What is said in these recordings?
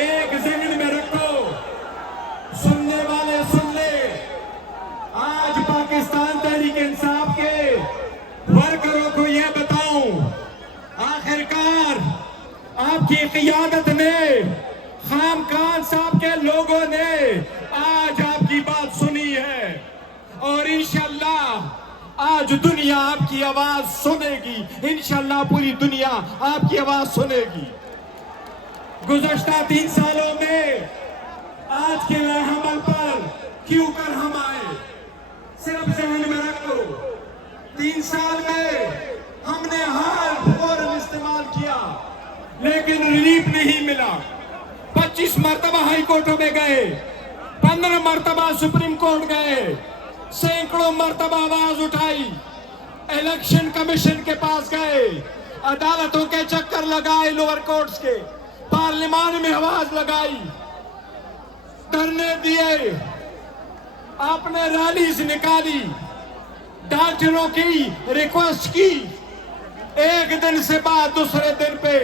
ایک ذہن میں رکھو، سننے والے سن لے، آج پاکستان تحریک انصاف کے ورکروں کو یہ بتاؤں، آخرکار آپ کی قیادت میں خام خان صاحب کے لوگوں نے آج آپ کی بات سنی ہے، اور انشاءاللہ آج دنیا آپ کی آواز سنے گی، انشاءاللہ پوری دنیا آپ کی آواز سنے گی۔ گزشتہ 3 سالوں میں آج کے نئے حمل پر کیوں کر ہم آئے، صرف ذہن میں رکھ لو، 3 سال میں ہم نے ہر فورم استعمال کیا لیکن ریلیف نہیں ملا۔ 25 مرتبہ ہائی کورٹوں میں گئے، 15 مرتبہ سپریم کورٹ گئے، سینکڑوں مرتبہ آواز اٹھائی، الیکشن کمیشن کے پاس گئے، عدالتوں کے چکر لگائے، لوور کورٹس کے، پارلیمان میں آواز لگائی، دھرنے دیے، آپ نے ریلیز نکالی، ڈاکٹروں کی ریکویسٹ کی، ایک دن سے بعد دوسرے دن پہ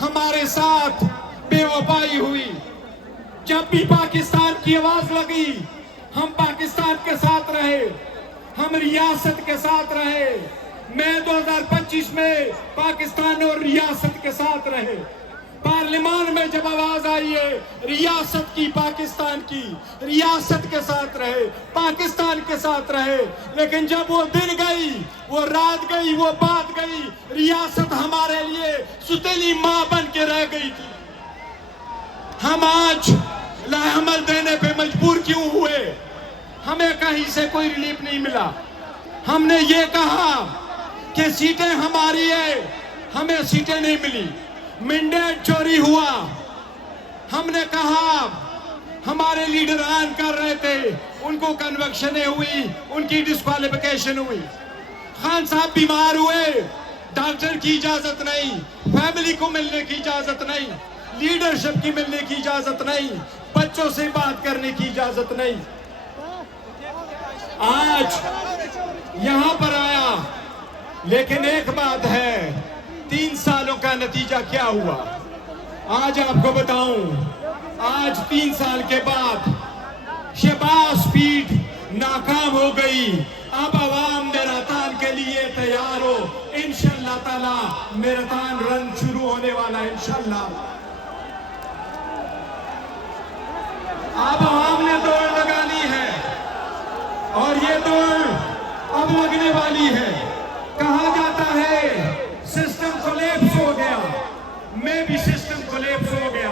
ہمارے ساتھ بے وفائی ہوئی۔ جب بھی پاکستان کی آواز لگی ہم پاکستان کے ساتھ رہے، ہم ریاست کے ساتھ رہے، میں 2025 میں پاکستان اور ریاست کے ساتھ رہے۔ پارلیمان میں جب آواز آئی ہے ریاست کی، پاکستان کی، ریاست کے ساتھ رہے، پاکستان کے ساتھ رہے، لیکن جب وہ دن گئی، وہ رات گئی، وہ بات گئی، ریاست ہمارے لیے ستیلی ماں بن کے رہ گئی تھی۔ ہم آج لاحمل دینے پہ مجبور کیوں ہوئے؟ ہمیں کہیں سے کوئی ریلیف نہیں ملا۔ ہم نے یہ کہا کہ سیٹیں ہماری ہیں، ہمیں سیٹیں نہیں ملی، مینڈیٹ چوری ہوا۔ ہم نے کہا ہمارے لیڈران کر رہے تھے، ان کو کنوکشنیں ہوئی، ان کی ڈسکوالیفیکیشن ہوئی۔ خان صاحب بیمار ہوئے، ڈاکٹر کی اجازت نہیں، فیملی کو ملنے کی اجازت نہیں، لیڈرشپ کی ملنے کی اجازت نہیں، بچوں سے بات کرنے کی اجازت نہیں۔ آج یہاں پر آیا، لیکن ایک بات ہے، 3 سالوں کا نتیجہ کیا ہوا؟ آج آپ کو بتاؤں، آج 3 سال کے بعد شہباز پیٹ ناکام ہو گئی، اب عوام میراتان کے لیے تیار ہو، انشاءاللہ تعالی میراتان رن شروع ہونے والا ہے انشاءاللہ۔ اب عوام نے دوڑ لگانی ہے، اور یہ دوڑ اب لگنے والی ہے۔ کہا جاتا ہے سسٹم کولیپس ہو گیا، میں بھی سسٹم کولیپس ہو گیا،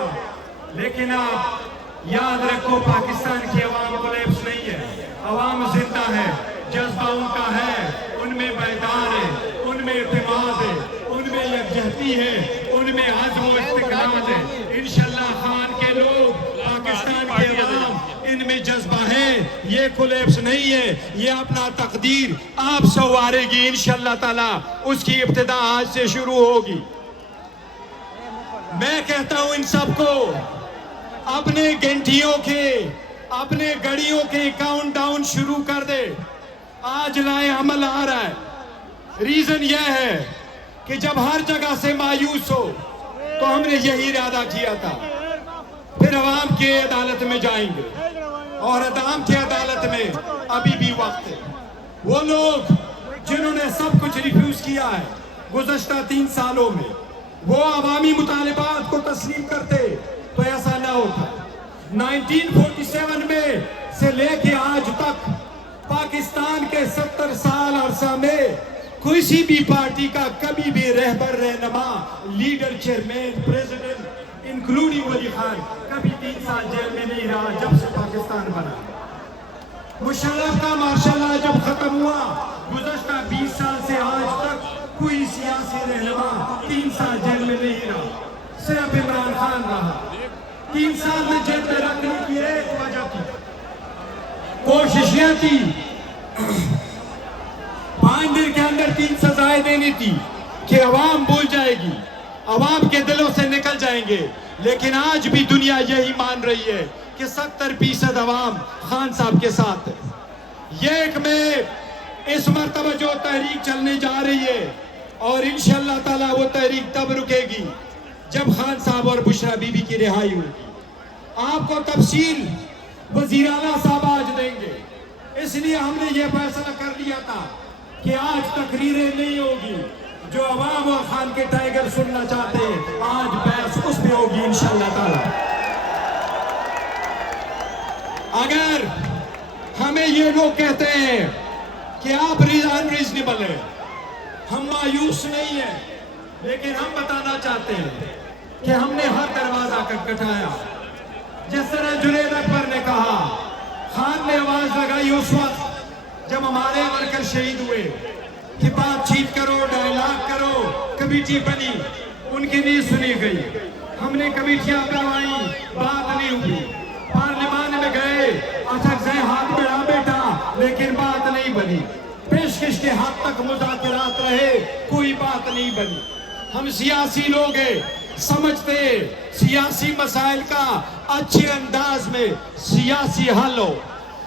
لیکن آپ یاد رکھو پاکستان کی عوام کولیپس نہیں ہے، عوام زندہ ہے، جذبہ ان کا ہے، ان میں بیدار ہے، ان میں اعتماد ہے، ان میں یکجہتی ہے، ان میں عزم و استقامت ہے۔ انشاءاللہ خان کے لوگ، پاکستان کے عوام، ان میں جذبہ ہے، یہ کولیپس نہیں ہے، یہ اپنا تقدیر آپ سنوارے گی انشاءاللہ تعالی، اس کی ابتدا آج سے شروع ہوگی۔ میں کہتا ہوں ان سب کو، اپنے گھنٹیوں کے، اپنے گھڑیوں کے کاؤنٹ ڈاؤن شروع کر دے۔ آج لائے عمل آ رہا ہے، ریزن یہ ہے کہ جب ہر جگہ سے مایوس ہو تو ہم نے یہی ارادہ کیا تھا، پھر عوام کی عدالت میں جائیں گے، اور عوام کی عدالت میں ابھی بھی وقت ہے۔ وہ لوگ جنہوں نے سب کچھ ریفیوز کیا ہے گزشتہ 3 سالوں میں، وہ عوامی مطالبات کو تسلیم کرتے تو ایسا نہ ہوتا۔ 1947 میں سے لے کے آج تک پاکستان کے 70 سال عرصہ میں کسی بھی پارٹی کا کبھی بھی رہبر، رہنما، لیڈر، چیئرمین، پریزیڈنٹ انکلوڈنگ ولی خان کبھی 3 سال جیل میں نہیں رہا جب سے پاکستان بنا۔ مشرف کا مارشل لا جب ختم ہوا، گزشتہ 20 سال سے آج تک کوئی سیاسی رہنما 3 سال جیل میں نہیں رہا، صرف عمران خان رہا۔ 3 سال میں جیل میں رکھنے کی ایک وجہ تھی، کوشش یہ تھی 5 دن کے اندر 3 سزائیں دینی تھی کہ عوام بھول جائے گی، عوام کے دلوں سے نکل جائیں گے، لیکن آج بھی دنیا یہی مان رہی ہے کہ 70% عوام خان صاحب کے ساتھ ہے۔ یہ ایک میں اس مرتبہ جو تحریک چلنے جا رہی ہے، اور انشاءاللہ تعالی وہ تحریک تب رکے گی جب خان صاحب اور بشرا بی بی کی رہائی ہوگی. آپ کو تفصیل وزیر اعلیٰ صاحب آج دیں گے. اس لیے ہم نے یہ فیصلہ کر لیا تھا کہ آج تقریریں نہیں ہوگی. جو عوام اور خان کے ٹائیگر سننا چاہتے ہیں آج بحث اس پہ ہوگی انشاءاللہ تعالی. اگر ہمیں یہ لوگ کہتے ہیں کہ آپ انریزنیبل ہیں، ہم مایوس نہیں ہیں، لیکن ہم بتانا چاہتے ہیں کہ ہم نے ہر دروازہ کٹکھٹایا. جس طرح جنید اکبر نے کہا، خان نے آواز لگائی اس وقت جب ہمارے ورکر شہید ہوئے کہ بات چیت کرو، ڈائیلاگ کرو. کمیٹی بنی، ان کی نہیں سنی گئی. ہم نے کمیٹیاں بنوائی، بات نہیں ہوئی. پارلیمان میں گئے، اچھک سے ہاتھ بڑھا بیٹا، لیکن بات نہیں بنی. پیشکش کے حد تک مذاکرات رہے، کوئی بات نہیں بنی. ہم سیاسی لوگ ہیں، سمجھتے سیاسی مسائل کا اچھے انداز میں سیاسی حل ہو.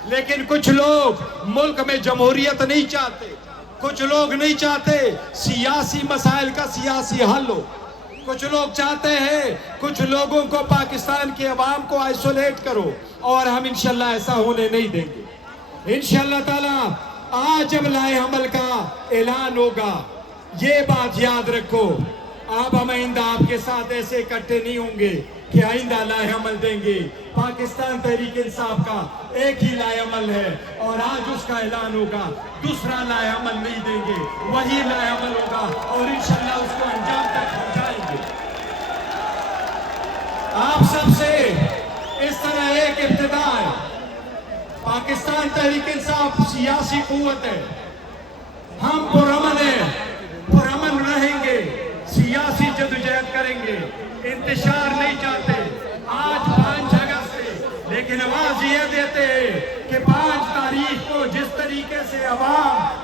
لیکن کچھ لوگ ملک میں جمہوریت نہیں چاہتے، کچھ لوگ نہیں چاہتے سیاسی مسائل کا سیاسی حل ہو. کچھ لوگ چاہتے ہیں کچھ لوگوں کو پاکستان کے عوام کو آئسولیٹ کرو، اور ہم انشاءاللہ ایسا ہونے نہیں دیں گے. انشاءاللہ تعالی آج جب لائے عمل کا اعلان ہوگا، یہ بات یاد رکھو، آپ ہم آئندہ آپ کے ساتھ ایسے اکٹھے نہیں ہوں گے کہ آئندہ لائے عمل دیں گے. پاکستان تحریک انصاف کا ایک ہی لائے عمل ہے، اور آج اس کا اعلان ہوگا. دوسرا لائے عمل نہیں دیں گے، وہی لائے عمل ہوگا، اور انشاءاللہ اس کو انجام تک پہنچائیں گے. آپ سب سے اس طرح ایک ابتدا ہے. پاکستان تحریک انصاف سیاسی قوت ہے، ہم پرامن ہیں، پرامن رہیں گے، سیاسی جدوجہد کریں گے. انتشار نہیں چاہتے. آج 5 اگست سے، لیکن آواز یہ دیتے ہیں کہ 5 تاریخ کو جس طریقے سے عوام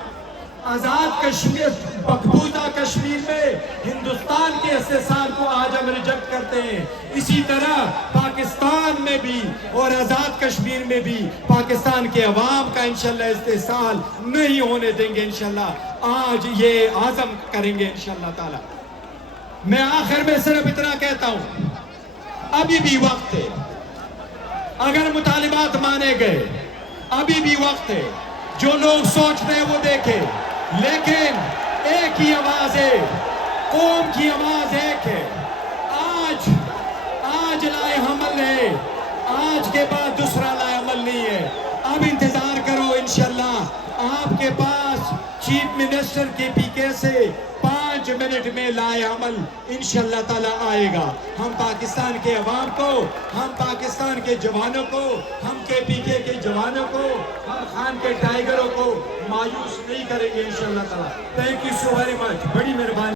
آزاد کشمیر، مقبوضہ کشمیر میں ہندوستان کے استحصال کو آج ہم ریجیکٹ کرتے ہیں، اسی طرح پاکستان میں بھی اور آزاد کشمیر میں بھی پاکستان کے عوام کا انشاءاللہ استحصال نہیں ہونے دیں گے. انشاءاللہ آج یہ عزم کریں گے انشاءاللہ تعالی. میں آخر میں صرف اتنا کہتا ہوں، ابھی بھی وقت ہے. اگر مطالبات مانے گئے ابھی بھی وقت ہے. جو لوگ سوچ رہے ہیں وہ دیکھیں، لیکن ایک ہی آواز ہے، قوم کی آواز ایک ہے. آج لائے عمل ہے، آج کے بعد دوسرا لائے عمل نہیں ہے. اب انتظار کرو، انشاءاللہ آپ کے پاس چیف منسٹر کے پی کے سے 5 منٹ میں لائے عمل انشاءاللہ تعالی آئے گا. ہم پاکستان کے عوام کو، ہم پاکستان کے جوانوں کو، ہم کے پی کے جوانوں کو، ہم خان کے ٹائیگروں کو مایوس نہیں کریں گے انشاءاللہ تعالی. Thank you so very much. بڑی مہربانی.